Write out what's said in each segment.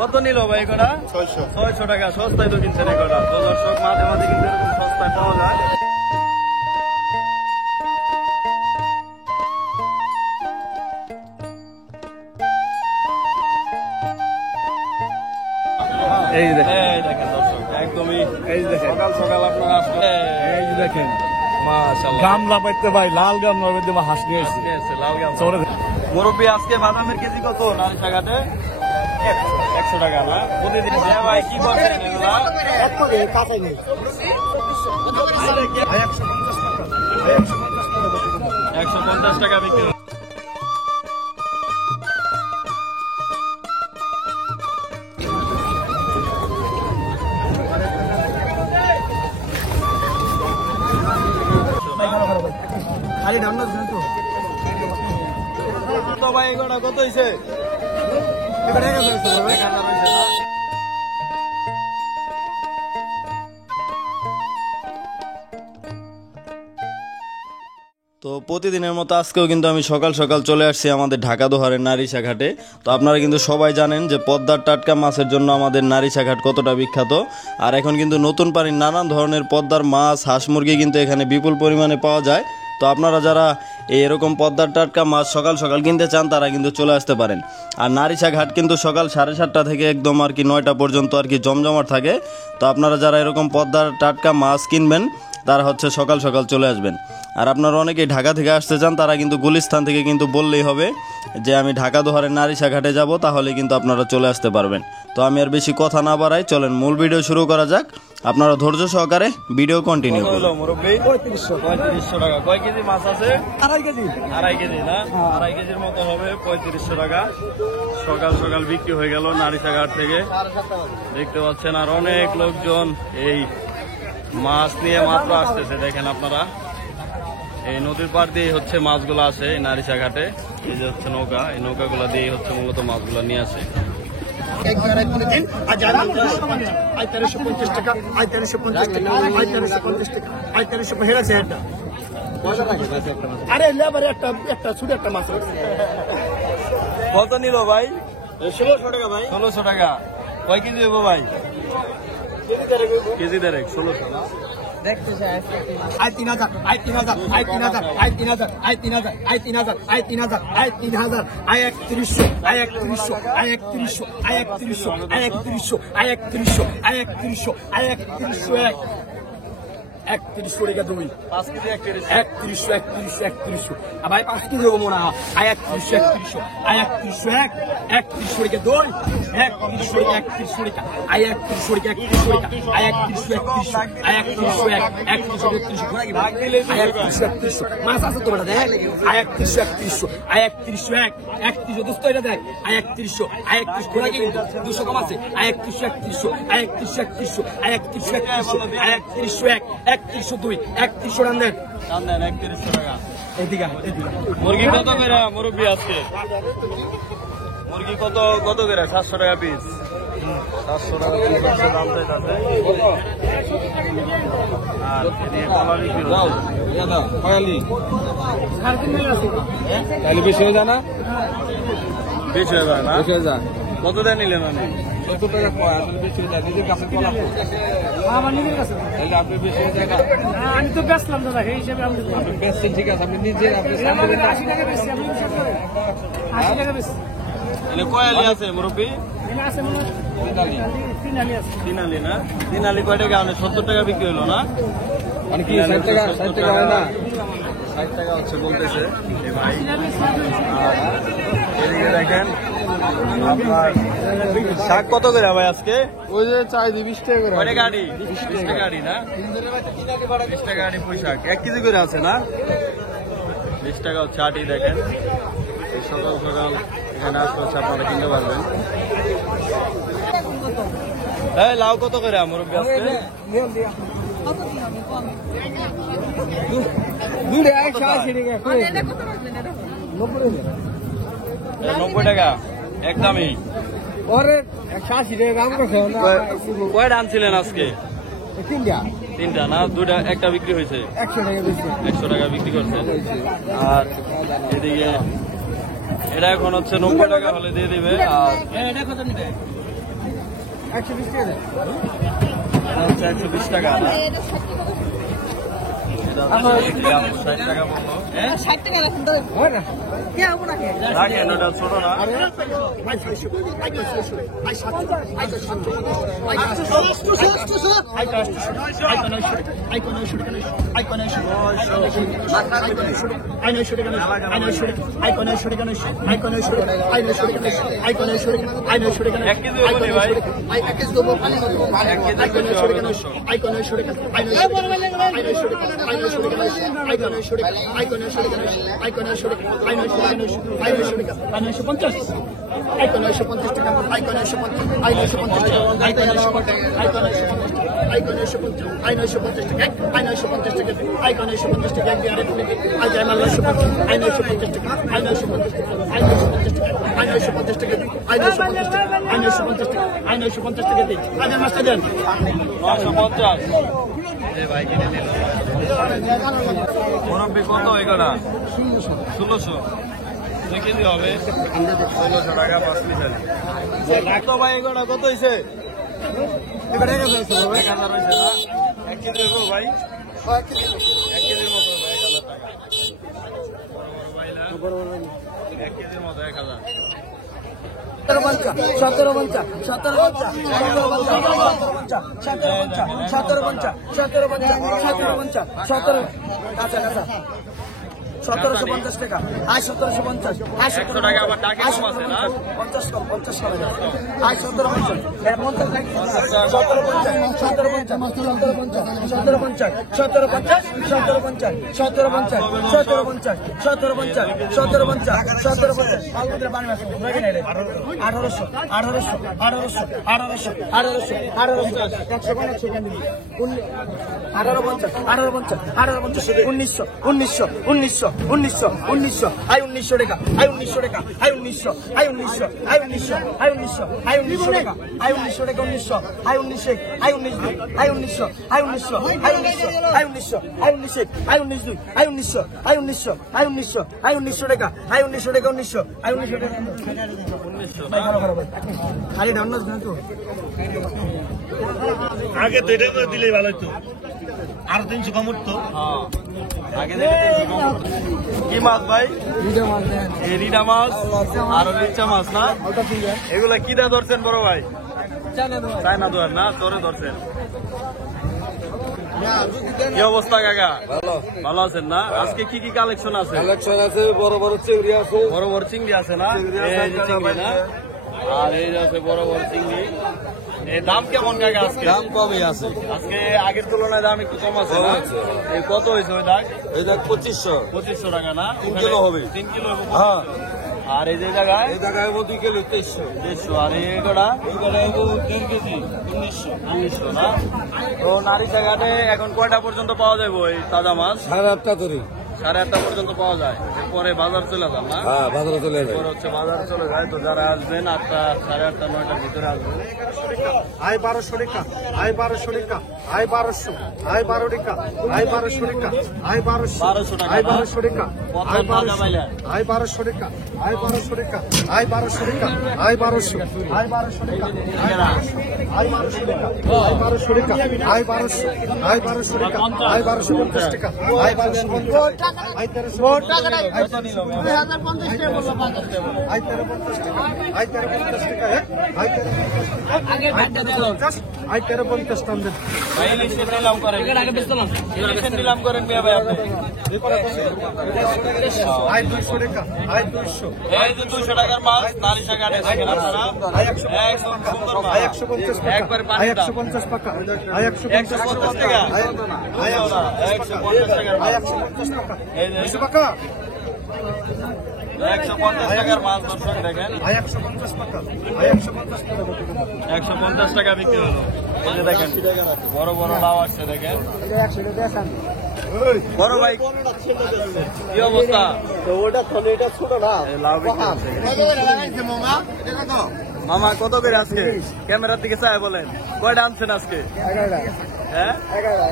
কত নিল ভাই কটা? 600 টাকা। সস্তায় তো কিনছেন এই কটা। তো দর্শক মাঝে মাঝে কিন্তু এরকম সস্তায় পাওয়া যায়। এই দেখেন দর্শক, একদমই এই দেখেন সকাল সকাল আপনারা আসবেন। এই দেখেন মাশাআল্লাহ, গামলা পাইতে ভাই, লাল গামলা পাইতে হাঁস নিয়ে এসেছে, লাল গামলা। মুরব্বী আজকে বাদামের কেজি কত নারিশা ঘাটে? 100 টাকা না? প্রতিদিন ভাই কি করছেন এগুলা? 150 টাকা বিক্রি। ভাই এগুলা কত হয়েছে? তো প্রতিদিনের মতো আজকেও কিন্তু আমি সকাল সকাল চলে আসছি আমাদের ঢাকা দোহারের নারিশা ঘাটে। তো আপনারা কিন্তু সবাই জানেন যে পদ্মার টাটকা মাছের জন্য আমাদের নারিশা ঘাট কতটা বিখ্যাত। আর এখন কিন্তু নতুন পানির নানান ধরনের পদ্মার মাছ, হাঁস মুরগি কিন্তু এখানে বিপুল পরিমাণে পাওয়া যায়। তো আপনারা যারা এরকম পদ্মার টাটকা মাছ সকাল সকাল কিনতে চান তারা কিন্তু চলে আসতে পারেন। আর নারিশা ঘাট কিন্তু সকাল 7:30 থেকে একদম আর কি 9টা পর্যন্ত আর কি জমজমাট থাকে। তো আপনারা যারা এরকম পদ্মার টাটকা মাছ কিনবেন তারা হচ্ছে সকাল সকাল চলে আসবেন। আর আপনারা অনেকেই ঢাকা থেকে আসতে চান তারা কিন্তু গুলিস্তান থেকে কিন্তু বললেই হবে যে আমি ঢাকা দোহারের নারিশা ঘাটে যাব, তাহলে কিন্তু আপনারা চলে আসতে পারবেন। তো আমি আর বেশি কথা না বাড়াই, চলেন মূল ভিডিও শুরু করা যাক। আপনারা ধৈর্য সহকারে ভিডিও কন্টিনিউ করুন। 3500 টাকা। কয় কেজি মাছ আছে? আড়াই কেজি না? 2.5 কেজির মতো হবে। 3500 টাকা সকাল সকাল বিক্রি হয়ে গেল নারিশা ঘাট থেকে। দেখতে পাচ্ছেন আর অনেক লোকজন এই মাছ নিয়ে মাত্র আসতেছে। দেখেন আপনারা এই নদীর পাড় দিয়ে হচ্ছে মাছগুলো আসে এই নারিশা ঘাটে। এই যে হচ্ছে নৌকা, এই নৌকাগুলো দিয়ে হচ্ছে মূলত মাছগুলো নিয়ে আসে। কত নিল ভাই? 1600 টাকা ভাই। 1600 টাকা। কয় কেজি দেবো ভাই? কেজি দেড়েক। 1600 না? I 3000 I 3000 I 3000 I 3000 I 3000 I 3000 I 3000 I 3000 I 3100 I 3100 I 3100 I 3100 I 3100 I 3100 I 3100 I 3100 31 করে গেল 2 5 কেজি 3100 ভাই 5 কেজি দেবো মনে হয়। আই 3100 আই 3100 31 করে গেল 2 31 করে 31 করে আই 31 করে 31 করে আই 31 আই 31 ঘোরা কি ভাগ দিলে আই 31 মাছ আছে তো বড় দেখ। আই 31 আই 31 দোস্ত এটা দেখ। আই 31 আই 31 ঘোরা কি 200 কম আছে। আই 31 আই 31 আই 31 3102 3100 রান দেন 3100 টাকা। এদিকে মুরগি কত করে মুরব্বী আজকে? মুরগি কত করে? 700 টাকা পিস। 700 টাকা পিস হচ্ছে দাম চাইতেছে। আর এদিকে কলা বিক্রি হচ্ছে। বেশি হয়ে যায় না? বেশি হয়ে যায় না? বেশি হয়ে যায়। কত দেয় নিলেন? আমি 70 টাকা কয় আসলে বেশি হয়ে যায়। নিজের কাছে কলা আমার নিজের কাছে তাহলে আপনি বেশি হয়ে যায় না? আমি তো বেচলাম দাদা, এই হিসাবে আপনি বেচছেন, ঠিক আছে। আপনি নিজে আপনি 80 টাকা বেশি, আপনি হিসাব করেন 80 টাকা বেশি। এনে কয় আলি আছে মুরব্বী? এখানে আছে মনে হয় 3 আলি আছে। 3 আলি না? 3 আলি কয় টাকা? 70 টাকা বিক্রি হলো না? মানে কি 60 টাকা হয় না? 60 টাকা হচ্ছে বলতেছে এই ভাই। এদিকে দেখেন আপনার শাক কত করে ভাই আজকে? ওই যে চাই 20 টাকা করে। কয় টাকা আড়ি? 20 টাকা আড়ি না? 20 টাকা আড়ি পুঁইশাক 1 কেজি করে আছে না? 20 টাকা হচ্ছে আটি। দেখেন এই সকাল সকাল এখানে আসতে হচ্ছে, আপনারা কিনতে পারবেন। এই লাউ কত করে মুরব্বী আজকে? 90 টাকা একদমই। কয়টা আনছিলেন আজকে? 3টা না? 2টা? একটা বিক্রি হয়েছে। 100 টাকা বিক্রি করছেন। আর এদিকে এটা এখন হচ্ছে 90 টাকা হলে দিয়ে দিবে। আর এটা হচ্ছে 120 টাকা না? এটা হচ্ছে 60 টাকা বললো। 60 টাকা রাখুন তো কে হবো নাকি রাখেন, ওটা ছোট না। মুরব্বি কত এগুলা? 1600 কেজি হবে। 1600 টাকা 5 লিটার। রাখো ভাই, এগুলা কত হয়েছে? 1000 হয়েছে না? 1 কেজি দেবো ভাই, 1 কেজির মতো 1000 টাকা। বড় বড় 1 কেজির মতো 1000। 1750 টাকা, 1750, 100 টাকা আবার টাকা কম আছে না? 50 কম, 50 কমে যাবে। 1750, 1900 আই 1900 টাকা, আই 1900 টাকা, I 1900, I 1900, I 1900, I 1900, I 1900 টাকা, আই 1900 টাকা, 1900, I 1900, I 19, I 1900, I 1900, I 1900, I 1900, I 19, I 19, I 1900, I 1900, I 1900, I 1900 টাকা, আই 1900 টাকা, 1900, আই 1900 টাকা, 1900 ভাই ভালো ভালো ভাই খালি ডাউন না তো আগে তো এটা করে দিলেই ভালো হতো, আর 300 কম উঠতো। আগে কি মাছ ভাই? এই রিডা মাছ আর রিচা মাছ না? এগুলা কি দা ধরছেন বড় ভাই? চায়না ধর না, তোরে ধরছেন। কি অবস্থা কাকা? ভালো ভালো আছেন না? আজকে কি কি কালেকশন আছে? কালেকশন আছে, বড় বড় চিংড়ি আছে, বড় বড় চিংড়ি আছে না? চিংড়ি আছে, এই যে চিংড়ি না? আর এই যে আছে বড় বড় চিংড়ি। এই দাম কেমন কাকা আজকে? দাম কমই আছে। আজকে আগের তুলনায় দাম একটু কম আছে কম না? আছে। এই কত হয়েছে ওই দাগ? এই দেখ 2500, 2500 টাকা না? 3 কিলো হবে। 3 কিলো হবে। হ্যাঁ, আর এই যে জায়গায় এই জায়গায় 2 কিলো 2300, 150। আর এই কটা? এই জায়গায় 1.5 কেজি 1900, 1900 না? তো নারী জায়গাতে এখন কয়টা পর্যন্ত পাওয়া যাবে ওই তাজা মাছ? 8.5টা ধরি। 8:30 পর্যন্ত পাওয়া যায়, এরপরে বাজার চলে যান না? হ্যাঁ, বাজারে চলে যাবে। এরপরে হচ্ছে বাজার চলে যায়। তো যারা আসবেন 8টা, 8:30, 9টার ভিতরে আসবেন। আই 1200 টাকা, আই 1200 টাকা, আই 1200, আই 12 টাকা, আই 1200 টাকা, আই 1200, 1200 টাকা, আই 1200 টাকা, কত আই টাকা 1200, পাইলেন? আই 1200 টাকা, আই 1200 টাকা, আই 1200 টাকা, আই 1200, আই 1200 টাকা, আই 1200 টাকা, আই 1200 টাকা, আই 1200, আই 1200 টাকা, আই 1250 টাকা, আই 1250, আই 1350 টাকা, আই 1350 টাকা বললো, 50 টাকা, আই 1350 টাকা, আই 1350 টাকা, আই 1350, আই 1350 টাকা দেন। ভাই ইলিশের নিলাম করেন। ইলিশের নিলাম করেন মিয়া ভাই আপনি। আই 200 টাকা, আই 200, এই যে 200 টাকার মাছ নারী শাখাতে দেখেন আপনারা। একদম সুন্দর মাছ। আই 150 টাকা, একবার আই পানি দাম। 150 টাকা, আই 150 150 টাকা। আই 150 টাকার আই মাছ। 150 টাকা, এই যে 200 টাকা, 150 টাকার মাছ দর্শক দেখেন। আই 150 টাকা, আই 150 টাকা, 150 টাকা বিক্রি হলো। এই যে দেখেন বড় বড় লাউ আসছে দেখেন। বড় ভাই কি অবস্থা? এই লাউ বিক্রি হচ্ছে। মামা কত করে আজকে? ক্যামেরার দিকে চাই বলেন, কয়টা আনছেন আজকে? হ্যাঁ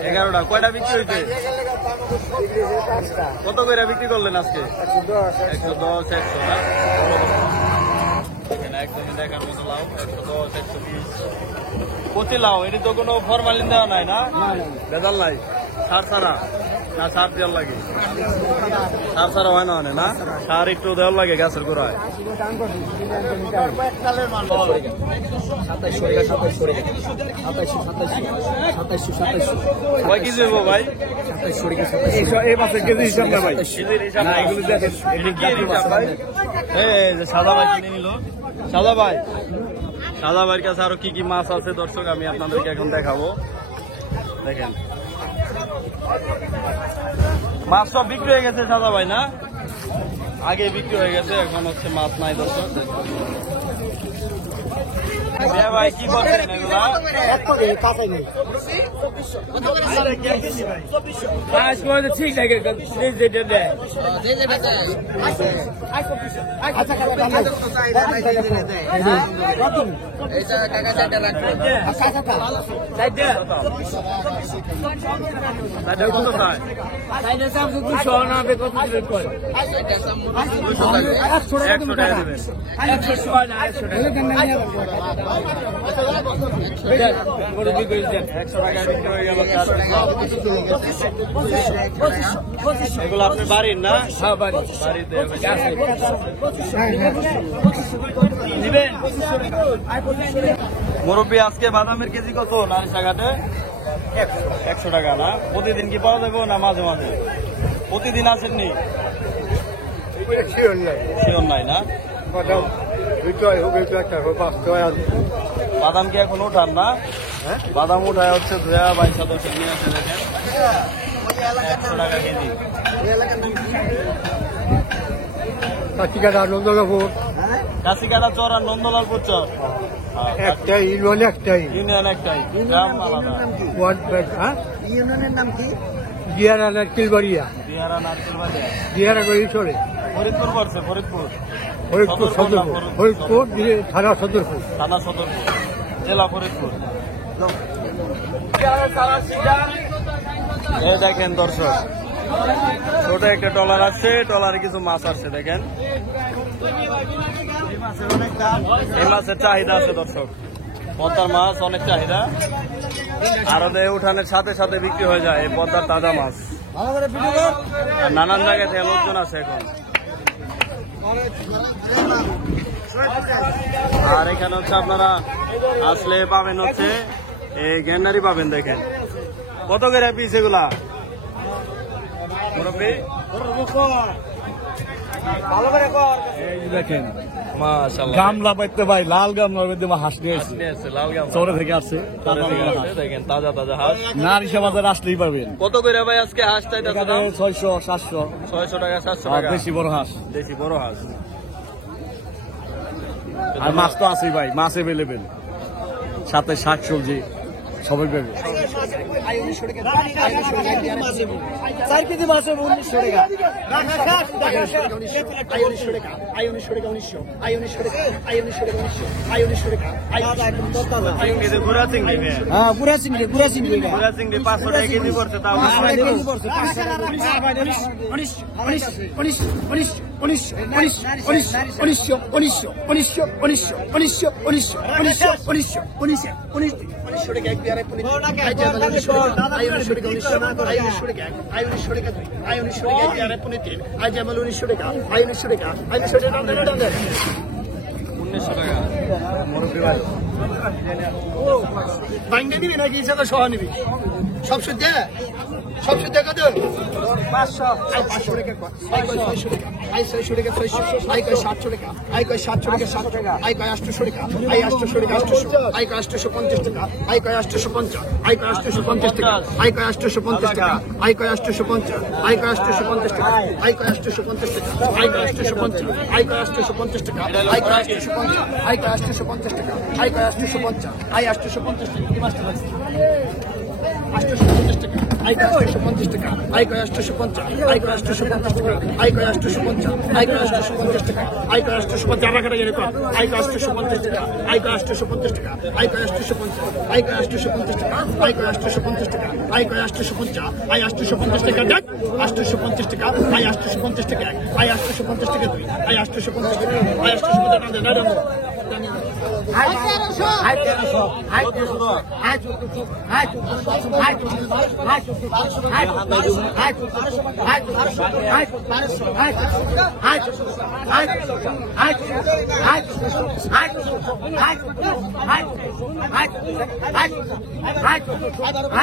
11টা। কয়টা বিক্রি হয়েছে? কত করে বিক্রি করলেন আজকে? 110, 100 না? একদমই দেখার মতো লাউ 110 120 কচি লাউ এটি তো কোনো ফরমালিন দেওয়া নাই না ভেজাল নাই সার ছাড়া না সার দেওয়ার লাগে সার ছাড়া হয় না মানে না সার একটু দেওয়ার লাগে গাছের গোড়ায় কয় কেজি হইব ভাই এই মাসের কেজি হিসাব না ভাই কেজির হিসাব না এগুলো দেখেন এটি কি হিসাব ভাই এই যে সাদা ভাই কিনে নিল সাদা ভাইয়ের কাছে আরো কি কি মাছ আছে দর্শক আমি আপনাদেরকে এখন দেখাবো দেখেন মাছ সব বিক্রি হয়ে গেছে সাদা ভাই না আগে বিক্রি হয়ে গেছে এখন হচ্ছে মাছ নাই দর্শক ভাই কি করছেন এগুলা ঠিক থাকে কত চায় 100 টাকা দেবেন এগুলো আপনার বাড়ির না বাড়িতে মুরব্বী আজকে বাদামের কেজি কত নারিশাঘাটে 100 টাকা না প্রতিদিন কি পাওয়া যাবে না মাঝে মাঝে প্রতিদিন আসেননি শিওর নাই না বাদাম কি এখন উঠান না বাদাম উঠায় হচ্ছে ধোয়া বাইশা দশে নিয়ে আসে দেখেন 100 টাকা কেজি কাটিকাটা নন্দলাপুর কাশিকাটা চর আর নন্দলালপুর চর একটাই ইউনিয়ন একটাই ইউনিয়ন একটাই গ্রাম আলাদা ইউনিয়নের নাম কি? দিয়ারা নারকেলবাড়িয়া বিহারা নারকেল বাজার দিয়ারা গড়ি চলে ফরিদপুর পড়ছে ফরিদপুর ফরিদপুর সদরপুর ফরিদপুর থানা সদরপুর থানা সদরপুর জেলা ফরিদপুর এই দেখেন দর্শক ছোট একটা ট্রলার আসছে ট্রলারে কিছু মাছ আসছে দেখেন এই মাছের চাহিদা আছে দর্শক পদ্মার মাছ অনেক চাহিদা আরবে উঠানের সাথে সাথে বিক্রি হয়ে যায় এই পদ্মার তাজা মাছ আর নানান জায়গায় থেকে লোকজন আছে এখন আর এখানে হচ্ছে আপনারা আসলে পাবেন হচ্ছে এই গ্যান্ডারি পাবেন দেখেন কত করে পিস এগুলা মুরব্বি দেখেন মাশাআল্লাহ গামলা পাইতে ভাই লাল গামলা পাইতে হাঁস নিয়ে আসছে লাল গাম চরে থেকে আসছে দেখেন তাজা তাজা হাঁস নারিশা বাজার আসলেই পাবেন কত করে ভাই আজকে হাঁস চাইতে 600 700 600 টাকা 700 টাকা দেশি বড় হাঁস দেশি বড় হাঁস আর মাছ তো আছেই ভাই মাছ এভেলেবেল সাথে শাক সবজি সবাই পাবে 4 কেজি মাছ 1900 টাকা 1900 টাকা 1900 টাকা চিংড়ি গুড়া চিংড়ি হ্যাঁ পুরা চিংড়ি গুড়া চিংড়ি 500 টাকা কেজি পড়ছে তাও বাইন্ডে দিবি নাকি ইচ্ছা সহ নিবি সব সুদ্ধে কত 500 টাকা 600 টাকা 600 টাকা 700 টাকা 700 টাকা 800 টাকা 850 টাকা 850 টাকা 850 টাকা 850 টাকা 850 টাকা 850 টাকা 850 টাকা 850 টাকা 850 টাকা 850 টাকা 850 টাকা কাটা গেলে কত 850 টাকা 850 টাকা 850 টাকা 850 টাকা 850 টাকা দেখ 850 টাকা 850 টাকা 850 টাকা 850 টাকা 2 850 টাকা 850 টাকা না I 1300 I 1400 I 1400 I 1400 I 1400 I 1400 I 1400 I 1400 I 1400 I 1400 I 1400 I 1400 I 1400 I 1400 I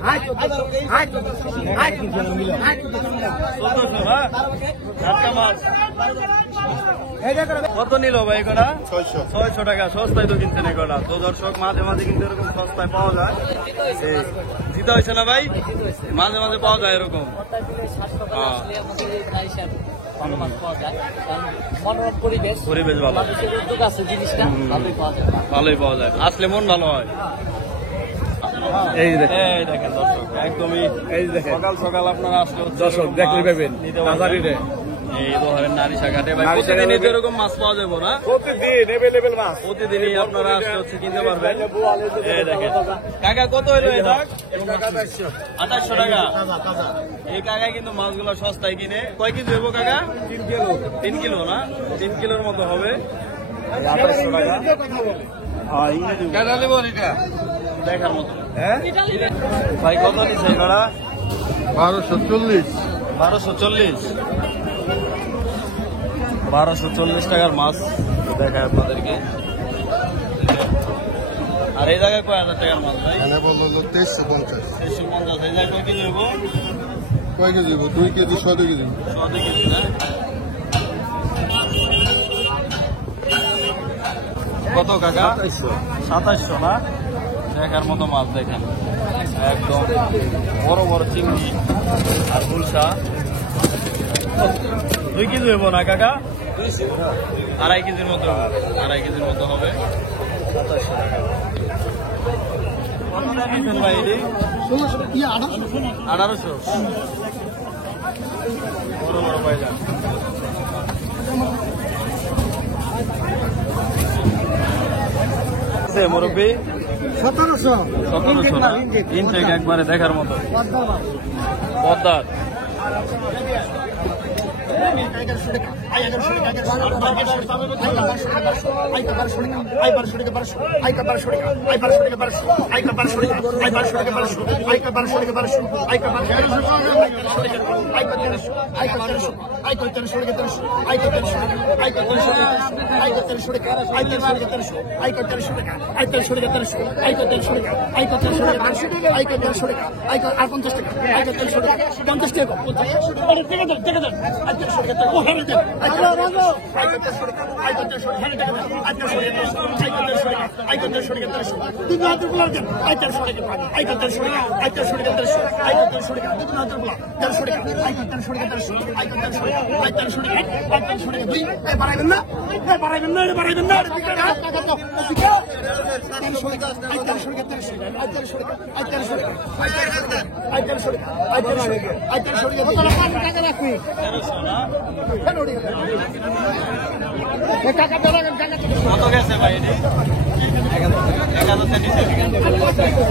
1400 I 1400 I 1400 কত নিল ভাই এগুলা 600 টাকা সস্তায় তো কিনতেন এগুলা তো দর্শক মাঝে মাঝে কিন্তু এরকম সস্তায় পাওয়া যায় জিতা হয়েছে না ভাই মাঝে মাঝে পাওয়া যায় এরকম পরিবেশ ভালো ভালোই পাওয়া যায় আসলে মন ভালো হয় এই দেখেন দর্শক একদমই এই দেখেন সকাল সকাল আপনারা আসলে দর্শক দেখতে পাবেন এই দোহারের নারিশা ঘাটে ভাই প্রতিদিনই তো এরকম মাছ পাওয়া যাবে না প্রতিদিন এভেলেবেল মাছ প্রতিদিনই আপনারা আসলে হচ্ছে কিনতে পারবেন এই দেখেন কাকা কত হইলো এটা 2800 টাকা এই কাকায় কিন্তু মাছগুলো সস্তায় কিনে কয় কেজি হইব কাকা 3 কিলো না 3 কিলোর মতো হবে 2800 টাকা দেখার মতো ভাই কত নিচ্ছে এগুলা 1240 টাকার মাছ দেখায় আপনাদেরকে আর এই জায়গায় কয় হাজার টাকার মাছ ভাই এখানে বললো 2350 350 এই জায়গায় কয় কেজি হইব কয় কেজি 2 কেজি 100 কেজি 100 কেজি না কত কাকা 2700 না দেখার মতো মাছ দেখেন একদম বড় বড় চিংড়ি আর গুলশা 2 কেজি হইব না কাকা 2.5 কেজির মতো 2.5 কেজির মতো হবে 2700 টাকা কত টাকা নিচ্ছেন ভাই এটি 1800 বড় বড় পাইলাম মুরব্বী 1700 ইনটেক একবারে দেখার মতো পদ্মার কত গেছে ভাই এটি 1000 টাকা